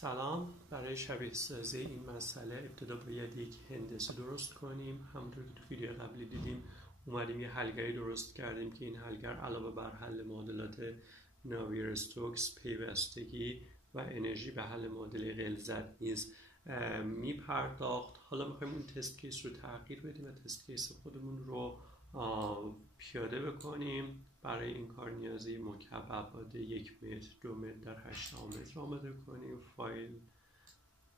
سلام. برای شبیه سازی این مسئله ابتدا باید یک هندسه درست کنیم. همونطور که تو ویدیو قبلی دیدیم اومدیم یه حلگری درست کردیم که این حلگر علاوه بر حل معادلات ناویر-استوکس، پیوستگی و انرژی به حل معادله غلظت نیز میپرداخت. حالا میخوایم اون تست کیس رو تغییر بدیم و تست کیس خودمون رو پیاده بکنیم. برای این کار نیازی مکعبات 1 متر 2 متر در 8 متر آماده کنیم. فایل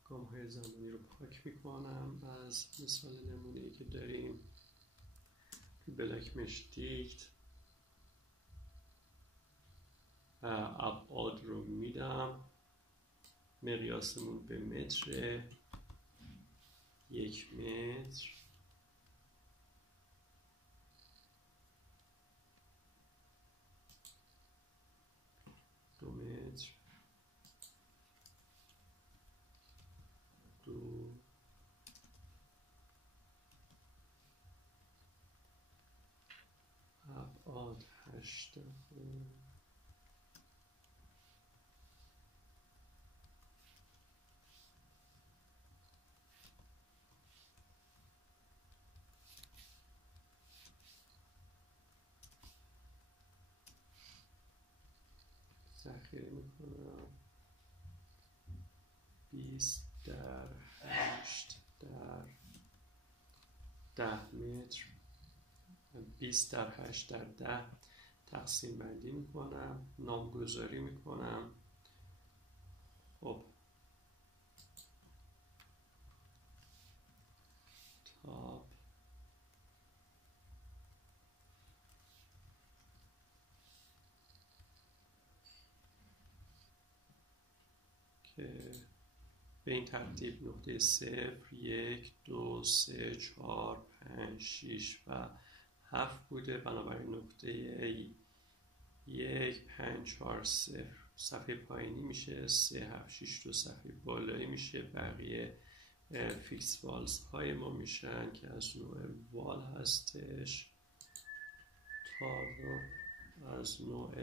گام‌های زمانی رو پاک میکنم از مثال نمونه‌ای که داریم. بلاک مش دیکت ابعاد رو میدم، مقیاسمون به متر، 1 متر، دو متر، 2 ابعاد 8 ذخیره میکنم. 20 در 8 در 10 متر، 20 در 8 در 10 تقسیم بندی میکنم، نامگذاری میکنم. خب تاپ که به این ترتیب نقطه 0 1 2 3 4 5 6 و 7 بوده. بنابراین نقطه 1 5 4 0 صفحه پایینی میشه، 3 7 6 2 صفحه بالایی میشه. بقیه فیکس والز های ما میشن که از نوع وال هستش. تاپ از نوع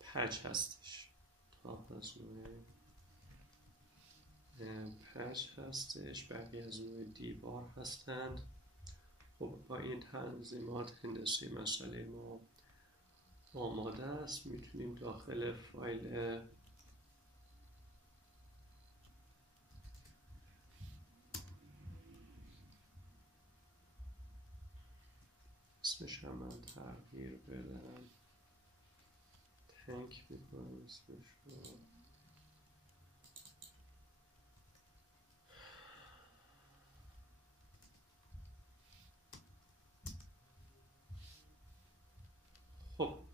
پچ هستش. تاپ از نوع پچ هستش. بقیه از نوع دیوار هستند. خب با این تنظیمات هندسه مسئله ما آماده است. میتونیم داخل فایل اسمش هم من تغییر بدم، تانک میکنم اسمش رو. خب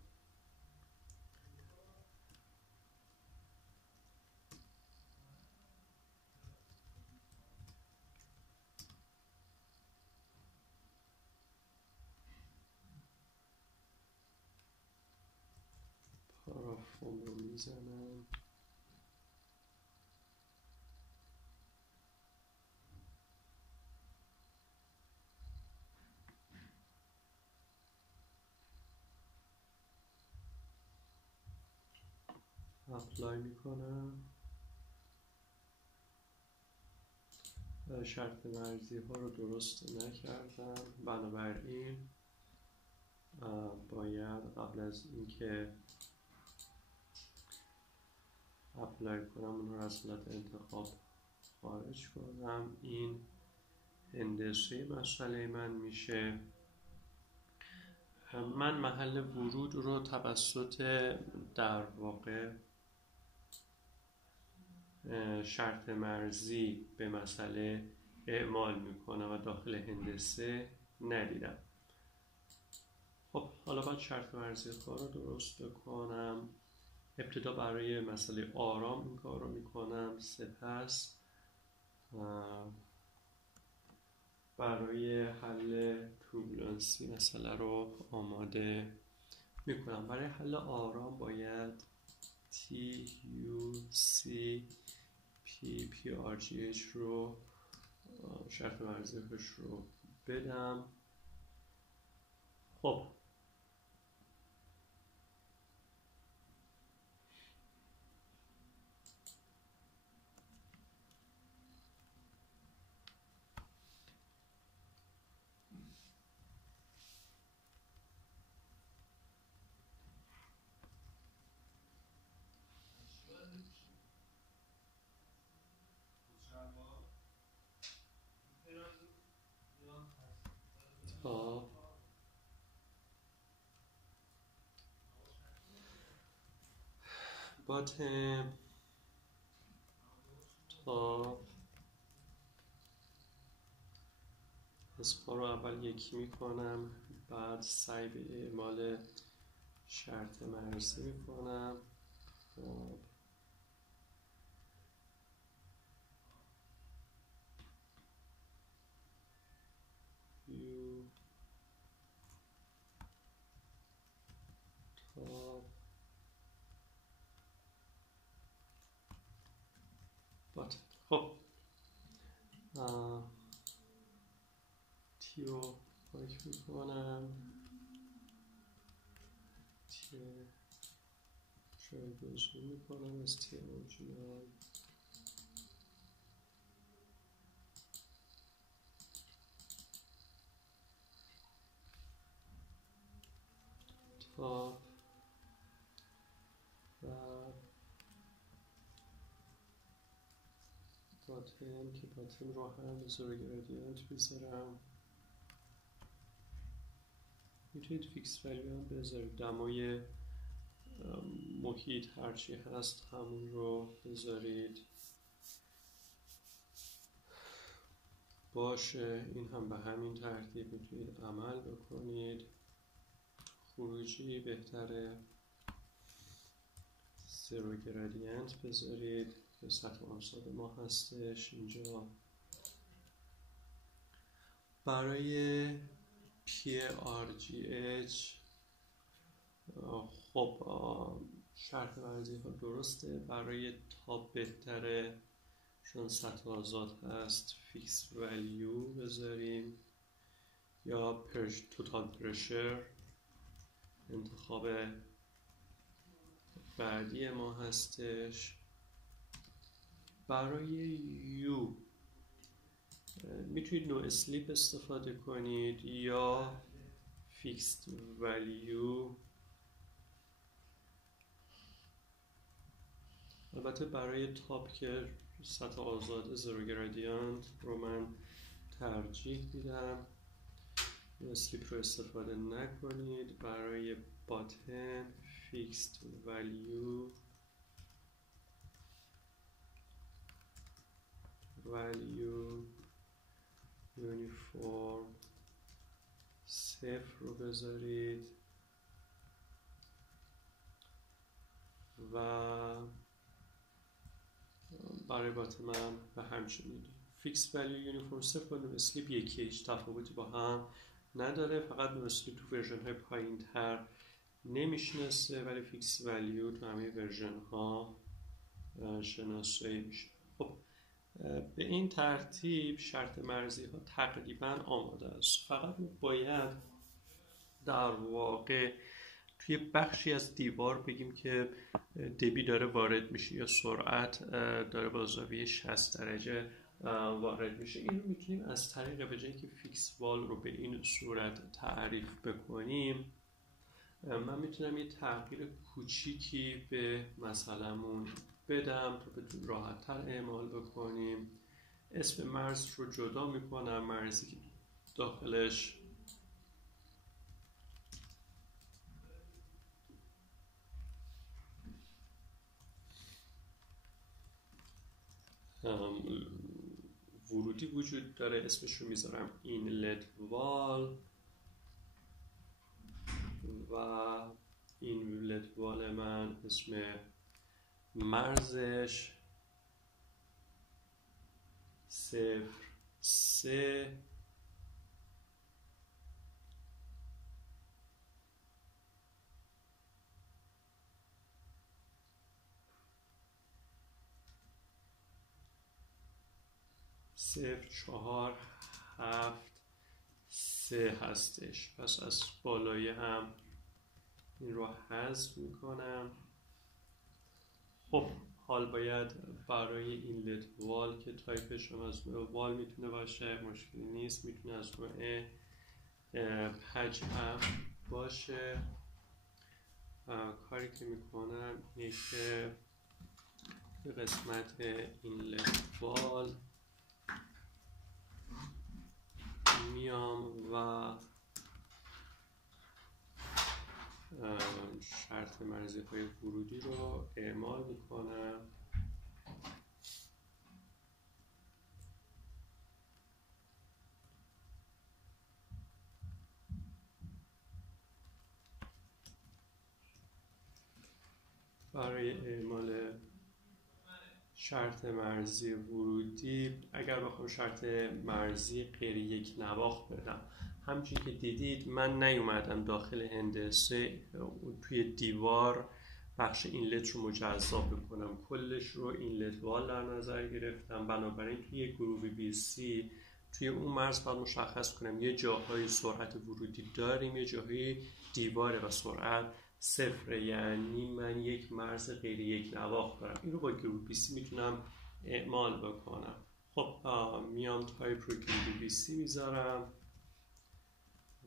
پارافون رو میزنم. اپلای میکنم. شرط مرزی ها رو درست نکردم، بنابراین باید قبل از اینکه اپلای کنم اون رو از حالت انتخاب خارج کنم. این هندسه مسئله من میشه. من محل ورود رو توسط در واقع شرط مرزی به مسئله اعمال میکنم و داخل هندسه ندیدم. خب حالا باید شرط مرزی کار رو درست بکنم. ابتدا برای مسئله آرام این کار رو میکنم، سپس برای حل توربولانسی مسئله رو آماده میکنم. برای حل آرام باید TUC PRGH رو شرط مرزیش رو بدم. خب باتم تاپ اسمها رو اول یکی میکنم، بعد سعی به اعمال شرط مرزی میکنم. یو تاپ باتم. خب تی رو پاک میکنم، تی جایگزین میکنم از تی اورجینال. تاپ و باتم که باتم رو هم زیرو گرادیانت بذارم. میتونید فیکس ولیو هم بذارید، دمای محیط هرچی هست همون رو بذارید. باشه، این هم به همین ترتیب میتونید عمل بکنید. خروجی بهتره زیرو گرادیانت بذارید که سطح آزاد ما هستش اینجا. برای PRGH خب شرط ورزی ها درسته. برای تاپ بهتره چون سطح آزاد هست فیکس ولیو بذاریم، یا توتال پرشر انتخاب بعدی ما هستش. برای یو میتونید نو اسلیپ استفاده کنید یا فیکس ولیو. البته برای تاپ که سطح آزاد زیرو گرادیانت رو من ترجیح میدم، نو اسلیپ رو استفاده نکنید. برای باتم فیکس ولیو یونیفورم صفر رو بذارید و برای باتم هم به همچنین فیکس ولیو یونیفورم صفر و نو اسلیپ یکی، هیچ تفاوتی با هم نداره. فقط نو اسلیپ تو ورژن های پایین تر نمیشناسه ولی فیکس ولیو تو همه ورژن ها شناسایی میشه. خب به این ترتیب شرط مرزی ها تقریبا آماده است. فقط باید در واقع توی بخشی از دیوار بگیم که دبی داره وارد میشه یا سرعت داره با زاویه 60 درجه وارد میشه. این رو میتونیم از طریق به جایی که فیکس وال رو به این صورت تعریف بکنیم، من میتونم یه تغییر کوچیکی به مسئله‌مون بدم تا بتونیم راحت تر اعمال بکنیم. اسم مرز رو جدا میکنم، مرزی که داخلش ورودی وجود داره، اسمش رو میذارم اینلت وال و اینلت وال من اسم مرزش 0.3 0.473 هستش. پس از بالای هم این رو حذف میکنم. خب حال باید برای اینلت وال که تایپش هم از نوع وال میتونه باشه، مشکلی نیست، میتونه از نوع پج هم باشه. کاری که میکنم اینه که به قسمت اینلت وال میام و شرط مرزی های ورودی رو اعمال میکنم. برای اعمال شرط مرزی ورودی اگر بخوام شرط مرزی غیر یک نواخت بدم، همچون که دیدید من نیومدم داخل هندسه توی دیوار بخش اینلت رو مجزا بکنم، کلش رو اینلت وال در نظر گرفتم. بنابراین توی گروه بی سی توی اون مرز باید مشخص کنم یه جاهای سرعت ورودی داریم، یه جاهای دیواره و سرعت صفره، یعنی من یک مرز غیر یک نواخت دارم. این رو با گروه بی سی میتونم اعمال بکنم. خب میام تایپ رو گروه بی سی میذارم،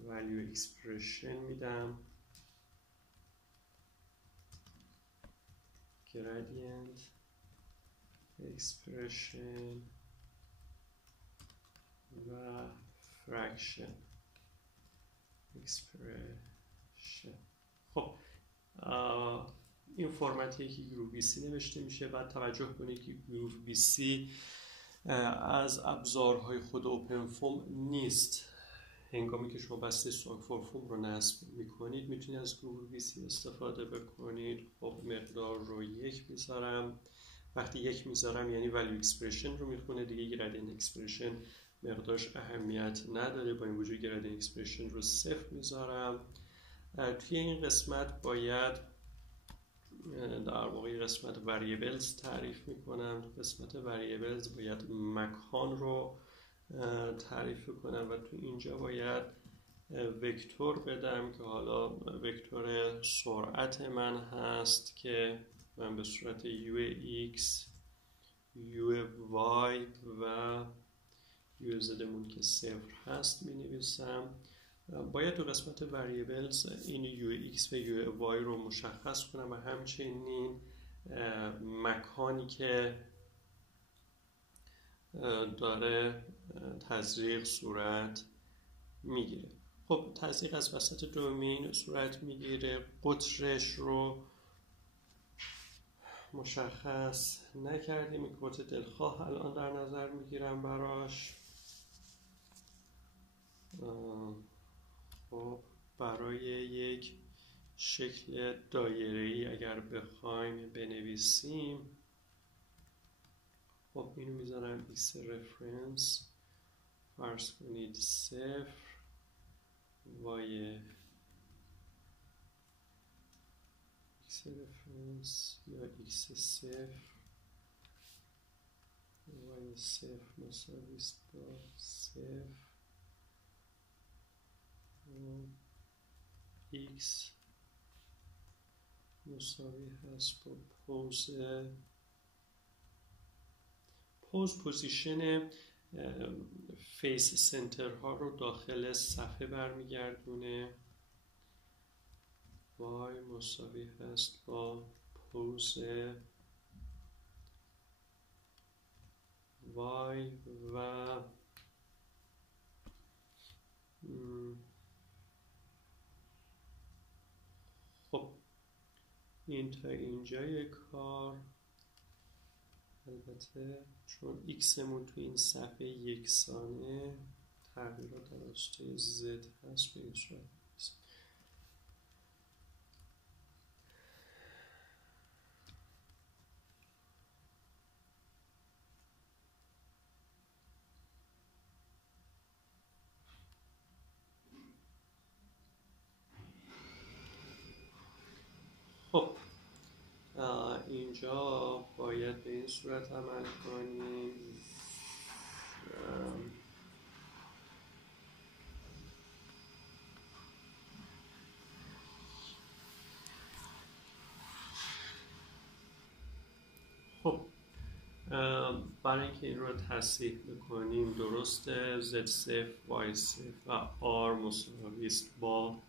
value expression میدم، gradient expression و fraction expression. خب این فرمتیه که گروه بی سی نوشته میشه. بعد توجه کنید که گروه بی سی از ابزارهای خود اوپن فرم نیست. هنگامی که شما بسته استاک فور فرم رو نصب میکنید میتونید از گروه بی سی استفاده بکنید. خب مقدار رو 1 میذارم. وقتی 1 میذارم یعنی value expression رو میخونه دیگه. gradient expression مقدارش اهمیت نداره، با این وجود gradient expression رو 0 میذارم. توی این قسمت باید در واقع قسمت variables تعریف میکنم. تو قسمت variables باید مکان رو تعریف کنم و تو اینجا باید وکتور بدم که حالا وکتور سرعت من هست که من به صورت UX UY و UZ مون که 0 هست می نویسم. باید تو قسمت variables این UX و UY رو مشخص کنم و همچنین مکانی که داره تزریق صورت میگیره. خب تزریق از وسط دومین صورت میگیره. قطرش رو مشخص نکردیم، این قطر دلخواه الان در نظر میگیرم براش. خب برای یک شکل دایره‌ای اگر بخوایم بنویسیم، خب اینو میذارم x رفرنس، فرض کنید 0 y x رفرنس یا x 0 y 0 مساوی است با 0 x مساوی هست با پوز پوزیشن فیس سنتر ها رو داخل صفحه برمیگردونه. y مساوی هست با پوز y و خب این تا اینجای کار. البته چون x مون تو این صفحه یکسانه، تغییرات در راستای z هست به این صورت نیست. خب اینجا باید به این صورت عمل کنیم. خب برای اینکه این رو تصحیح بکنیم درسته z0 y0 و r مساوی است با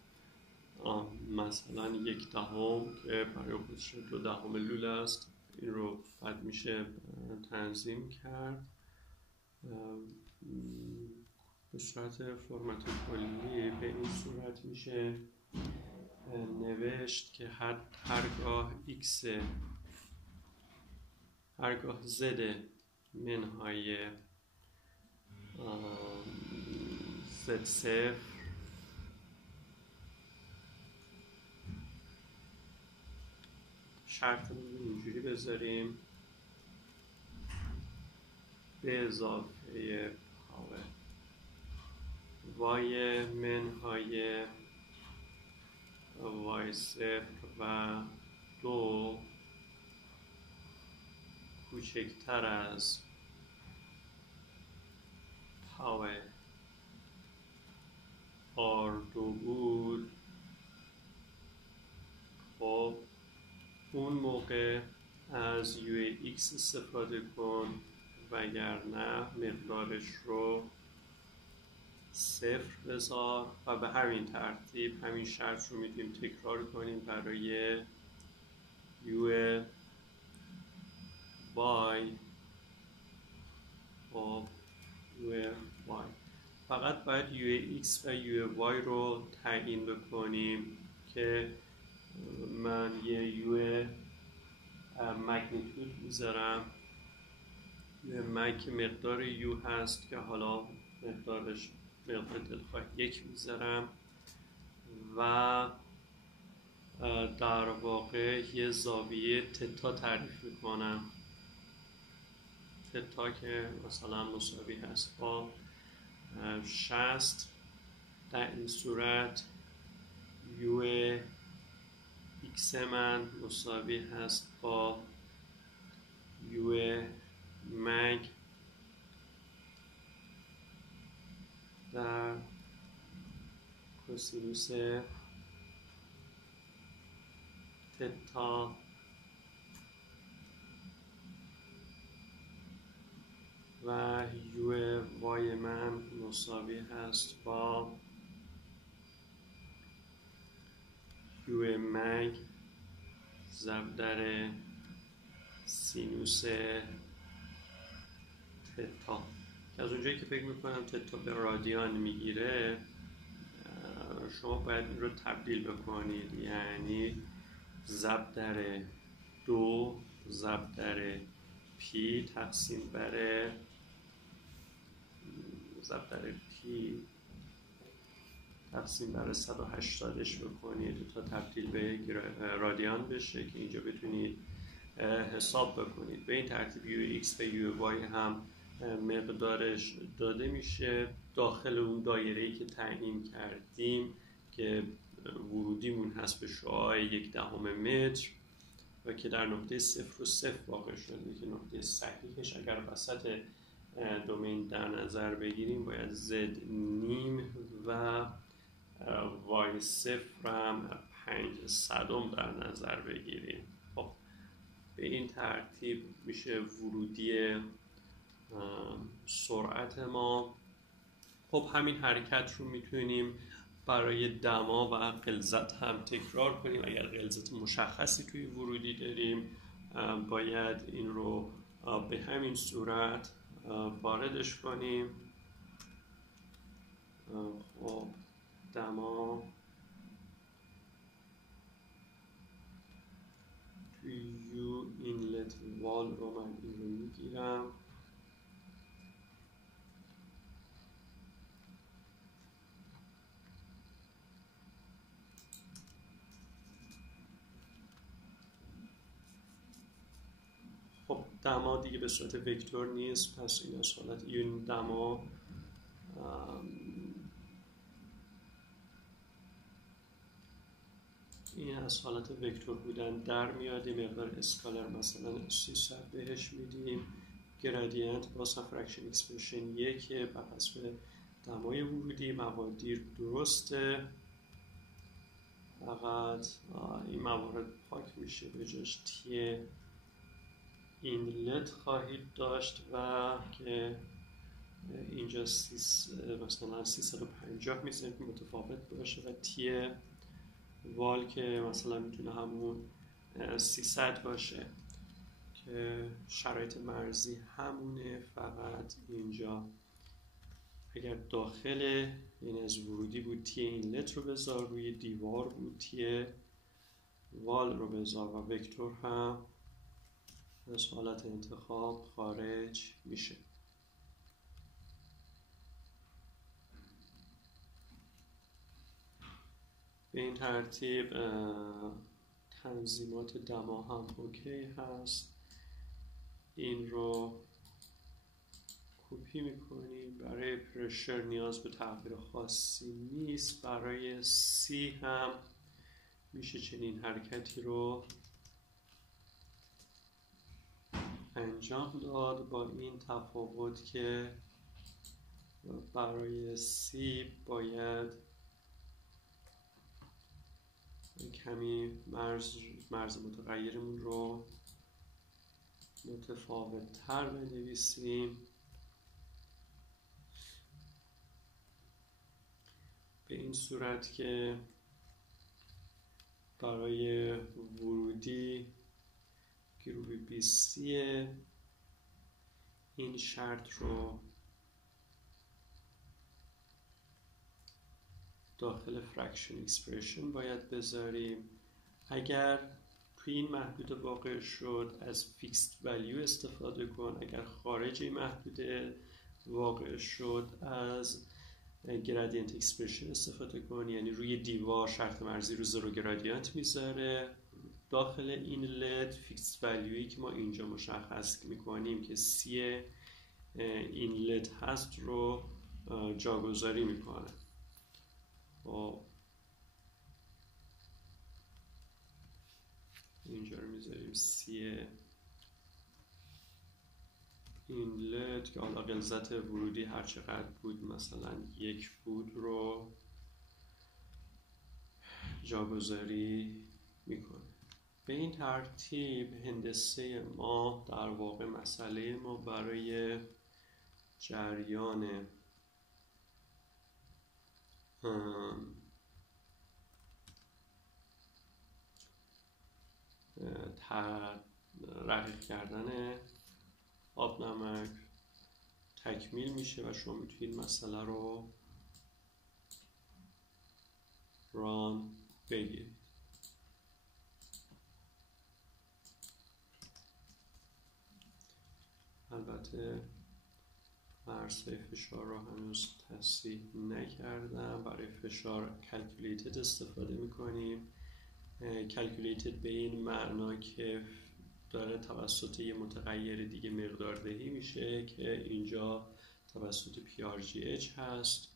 مثلا 1/10 که برای خودش 2/10 لوله است. این رو بعد میشه تنظیم کرد به صورت فرمت کلی. به این صورت میشه نوشت که هرگاه z منهای z0 شرط رو اینجوری بذاریم به اضافه پاور y منهای y0 و 2 کوچکتر از پاور R2 بود، خب اون موقع از UAX استفاده کن، وگرنه مقدارش رو 0 بذار و به همین ترتیب همین شرط رو میتونیم تکرار کنیم برای U Y. خب U Y فقط باید UX و UY رو تعیین بکنیم که من یه U مگنیتود میذارم، یه مگ مقدار U هست که حالا مقدارش مقدار دلخواه 1 میذارم و در واقع یه زاویه تتا تعریف میکنم، تتا که مثلا مساوی هست با 60. در این صورت U X من مساوی هست با U مگ در کوسینوس تتا و U Y من مساوی هست با U مگ ضرب در سینوس تتا، که از اونجایی که فکر میکنم تتا به رادیان میگیره شما باید این رو تبدیل بکنید، یعنی ضرب در 2 ضرب در پی تقسیم بر ضرب در پی تقسیم بر 180ش بکنید تا تبدیل به رادیان بشه که اینجا بتونید حساب بکنید. به این ترتیب UX و UY هم مقدارش داده میشه داخل اون دایره‌ای که تعیین کردیم که ورودیمون هست به شعاع 1/10 متر و که در نقطه 0 و 0 واقع شده که نقطه صحیحش اگر وسط دومین در نظر بگیریم باید Z نیم و Y0 هم 5/100 در نظر بگیریم. خب به این ترتیب میشه ورودی سرعت ما. خب همین حرکت رو میتونیم برای دما و غلظت هم تکرار کنیم. اگر غلظت مشخصی توی ورودی داریم باید این رو به همین صورت واردش کنیم. خب دما توی یو اینلت وال رو من این رو میگیرم. خب دما دیگه به صورت وکتور نیست، پس این از حالت این دما این از حالت وکتور بودن در میاد. این مقدار اسکالر مثلا 300 بهش میدیم. گرادینت با فراکشن اکسپرشن 1 بر حسب دمای ورودی. موادیر درسته، فقط این موارد پاک میشه، به جاش تی اینلت خواهید داشت و که اینجا مثلا 350 میزنید متفاوت باشه و تی وال که مثلا میتونه همون 300 باشه که شرایط مرزی همونه، فقط اینجا اگر داخل این از ورودی بود تی اینلت رو بذار، روی دیوار بود تی وال رو بذار و وکتور هم از حالت انتخاب خارج میشه. به این ترتیب تنظیمات دما هم اوکی هست. این رو کپی میکنیم. برای پرشر نیاز به تغییر خاصی نیست. برای سی هم میشه چنین حرکتی رو انجام داد، با این تفاوت که برای سی باید کمی مرز متغیرمون رو متفاوت تر بنویسیم، به این صورت که برای ورودی گروه 20 این شرط رو داخل فرکشن اکسپرشن باید بذاریم. اگر توی این محدوده واقع شد از فیکسد ولیو استفاده کن، اگر خارج این محدوده واقع شد از گرادینت اکسپرشن استفاده کن، یعنی روی دیوار شرط مرزی رو زیرو گرادینت میذاره. داخل این لت فیکس ولیویی که ما اینجا مشخص میکنیم که سی این لت هست رو جاگذاری میکنه. خب اینجا رو میذاریم سی اینلت که حالا غلظت ورودی هر چقدر بود، مثلا 1 بود، رو جاگذاری میکنه. به این ترتیب هندسه ما، در واقع مسئله ما برای جریان رقیق کردن آب نمک تکمیل میشه و شما میتونید مسئله رو ران بگیرید. البته مرزهای فشار رو هنوز تصحیح نکردم. برای فشار کلکولیتد استفاده میکنیم. کلکولیتد به این معنا که داره توسط یه متغیر دیگه مقداردهی میشه که اینجا توسط PRGH هست.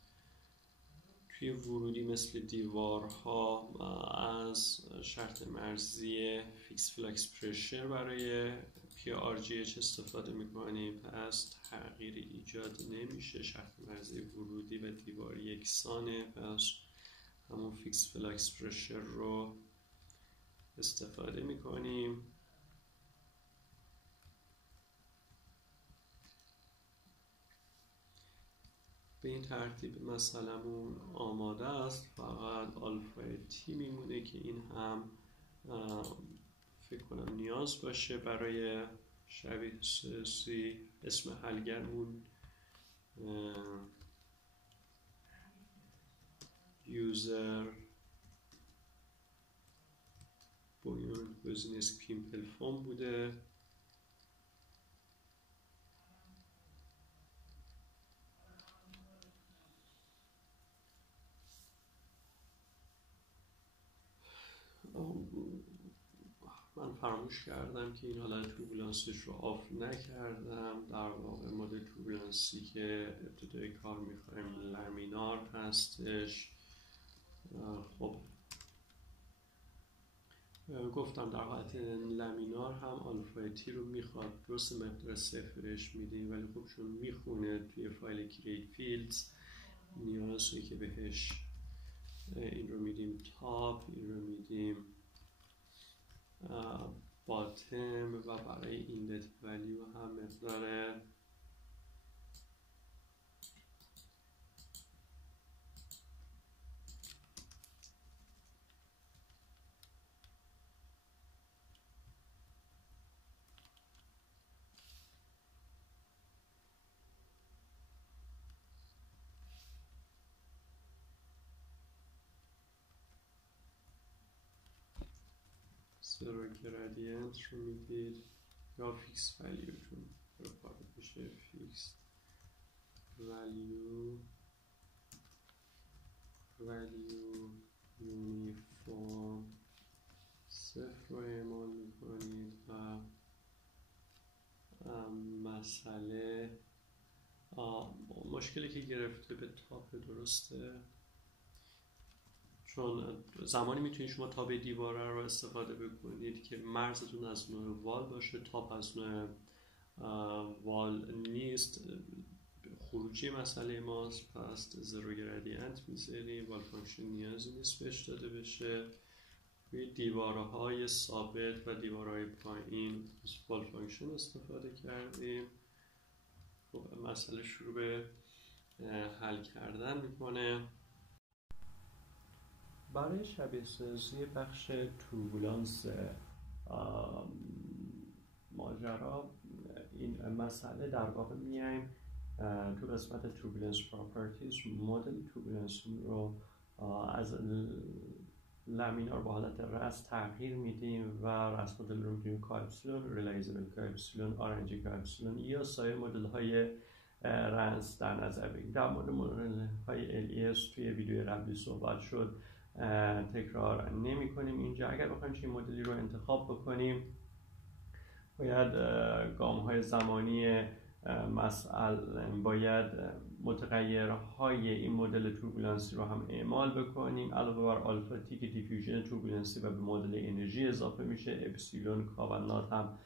توی ورودی مثل دیوارها از شرط مرزی فیکس فلکس پرشر برای PRGH استفاده میکنیم، پس تغییر ایجاد نمیشه. شرط مرزی ورودی و دیواری یکسانه، پس همون فیکس فلکس پرشر رو استفاده میکنیم. به این ترتیب مسئله‌مون آماده است. فقط آلفا تی میمونه که این هم فکر کنم نیاز باشه برای شبیه سی. اسم حلگرمون یوزر بویون بزنس پیمپل فون بوده. من فراموش کردم که این حالت توربولانسیش رو آف نکردم. در واقع مدل توربولانسی که ابتدای کار میخوایم لامینار هستش. خب گفتم در حالت لامینار هم آلفا تی رو میخواد، درست مقدار صفرش میدیم، ولی خب چون میخونه توی فایل کریت فیلدز نیازه که بهش این رو میدیم تاپ، این رو میدیم باتم و برای اینلت ولیو هم مقدار زیرو گرادینت رو میدید یا فیکس ولیوتون رو بشه فیکس ولیو یونیفورم صفر رو اعمال میکنید و مسئله مشکلی که گرفته به تاپ درسته، چون زمانی میتونید شما تاپ دیواره رو استفاده بکنید که مرزتون از نوع وال باشه، تاپ از نوع وال نیست، خروجی مسئله ماست، پس زیرو گرادینت میذاریم، وال فانکشن نیازی نیست بهش داده بشه. روی دیواره های ثابت و دیواره های پایین از وال فانکشن استفاده کردیم. خب مسئله شروع به حل کردن میکنه. برای شبیه سازی بخش توربولانس ماجرا این مسئله در واقع میایم تو قسمت توربولنس پراپرتیز مدل توربولنس رو از لامینار با حالت رأس تغییر میدیم و رأس مدل رو میتونیم کا اپسیلون، ریلایزبل کا اپسیلون، آرنجی کا اپسیلون یا سایر مدل های رنس در نظر بگیریم. در مورد مدل های LES توی ویدیو قبلی صحبت شد، تکرار نمی کنیم اینجا. اگر بخوایم چه مدلی رو انتخاب بکنیم باید گام های زمانی باید متغیرهای این مدل توربولنسی رو هم اعمال بکنیم. علاوه بر آلفا تی که دیفیوژن توربولنسی و به مدل انرژی اضافه میشه، اپسیلون کا و نات هم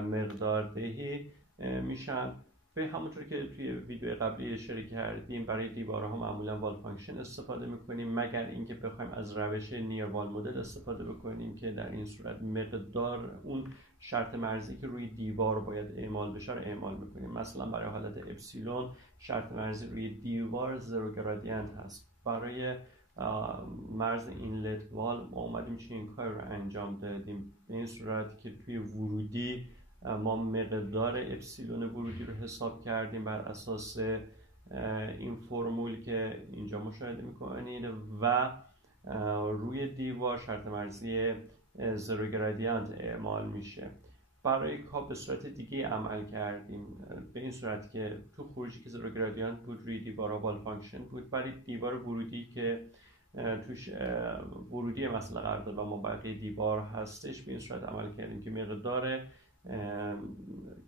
مقدار دهی میشن. به همونطور که توی ویدیو قبلی اشاره کردیم برای دیوارها معمولا وال فانکشن استفاده میکنیم، مگر اینکه بخوایم از روش نیر وال مدل استفاده بکنیم که در این صورت مقدار اون شرط مرزی که روی دیوار باید اعمال بشه رو اعمال میکنیم. مثلا برای حالت اپسیلون شرط مرزی روی دیوار زیرو گرادینت هست. برای مرز اینلت وال ما اومدیم چنین کاری رو انجام دادیم به این صورت که توی ورودی ما مقدار اپسیلون ورودی رو حساب کردیم بر اساس این فرمول که اینجا مشاهده میکنید و روی دیوار شرط مرزی زیرو گرادینت اعمال میشه. برای کا به صورت دیگه عمل کردیم به این صورت که تو خروجی که زیرو گرادینت بود روی دیوار وال فانکشن بود، برای دیوار ورودی که توش ورودی مسئله قرار داد و ما بقیه دیوار هستش به این صورت عمل کردیم که مقدار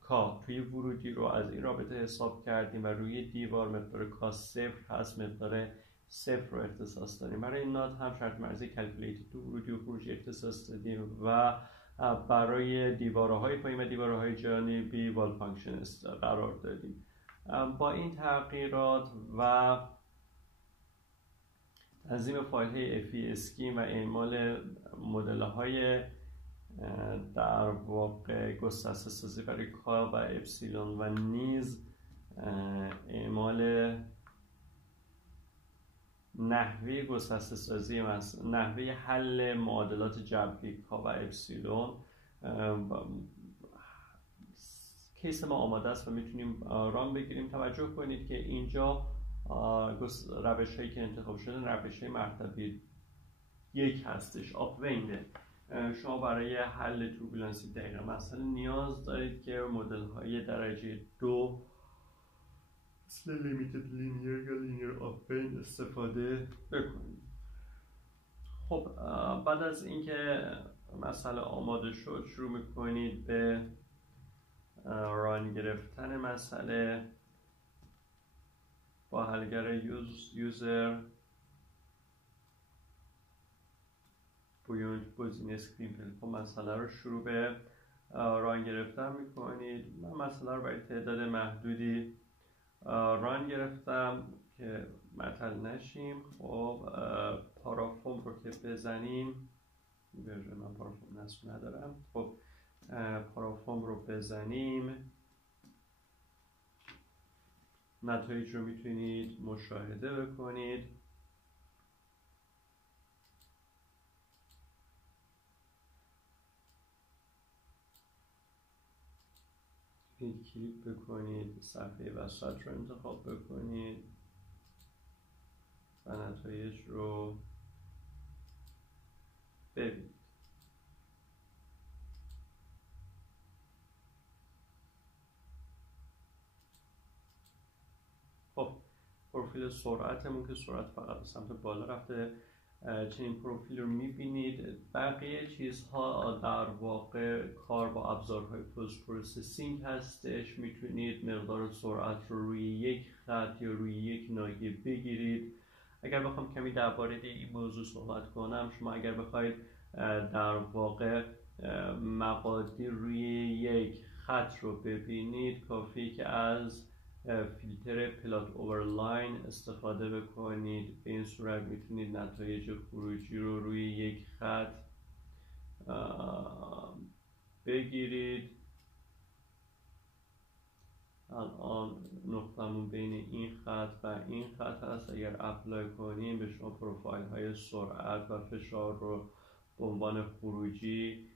کا توی ورودی رو از این رابطه حساب کردیم و روی دیوار مقدار کا صفر هست، مقدار صفر رو اختصاص داریم. برای نات هم شرط مرزی کلکولیتد تو ورودی و خروجی اختصاص دادیم و برای دیوارهای پایین و دیوارهای جانبی وال فانکشن قرار دادیم. با این تغییرات و تنظیم فایل های FE اسکیم و اعمال مدل های در واقع گسترده سازی برای کا و اپسیلون و نیز اعمال نحوه گسترده سازی نحوه حل معادلات جبری کا و اپسیلون کیس ما آماده است و میتونیم ران بگیریم. توجه کنید که اینجا روش هایی که انتخاب شده روش های مرتبه یک هستش، آپوینده. شما برای حل توربولنسی دقیقه مسئله نیاز دارید که مدل های درجه 2 مثل لیمیتد لینیر یا لینیر آپوین استفاده بکنید. خب بعد از اینکه مسئله آماده شد شروع میکنید به ران گرفتن مسئله با حلگر یوزر گزینه اسکرین پلیت مسئله رو شروع به ران گرفتن میکنید. من مسئله رو برای تعداد محدودی ران گرفتم که معطل نشیم. خب پارافوم رو که بزنیم، ورژن من پارافوم نصب ندارم. خب پارافوم رو بزنیم نتایج رو میتونید مشاهده بکنید. کلیک بکنید، صفحه وسط رو انتخاب بکنید و نتایج رو ببینید. پروفیل سرعتمون که سرعت فقط به سمت بالا رفته. چنین پروفیل رو میبینید. بقیه چیزها در واقع کار با ابزارهای پست پروسسینگ هستش. میتونید مقدار سرعت رو روی یک خط یا روی یک ناحیه بگیرید. اگر بخوام کمی درباره این موضوع صحبت کنم، شما اگر بخواید در واقع مقادیر روی یک خط رو ببینید، کافیه که از فیلتر پلات اوورلاین استفاده بکنید. به این صورت میتونید نتایج خروجی رو روی یک خط بگیرید. الان نقطمون بین این خط و این خط هست. اگر اپلای کنیم به شما پروفایل های سرعت و فشار رو به عنوان خروجی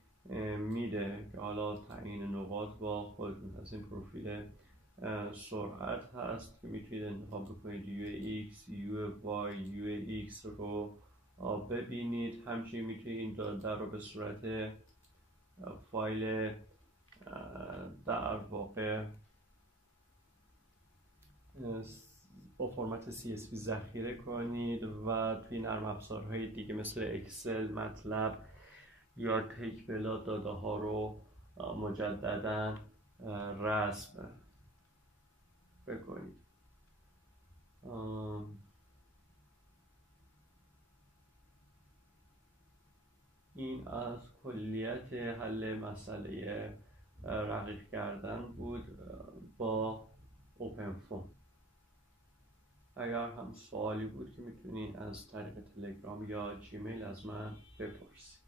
میده که حالا تعیین نقاط با خودتون از این پروفیل سرعت هست که میتونید انتخاب بکنید UX، UY، UX رو ببینید. همچنین میتونید این داده رو به صورت فایل در واقع با فرمت CSV ذخیره کنید و توی نرم افزارهای دیگه مثل اکسل، مطلب یا تیکبلا داده ها رو مجددا رسم بکنید. این از کلیت حل مسئله رقیق کردن بود با اوپنفون. اگر هم سوالی بود که میتونید از طریق تلگرام یا جیمیل از من بپرسید.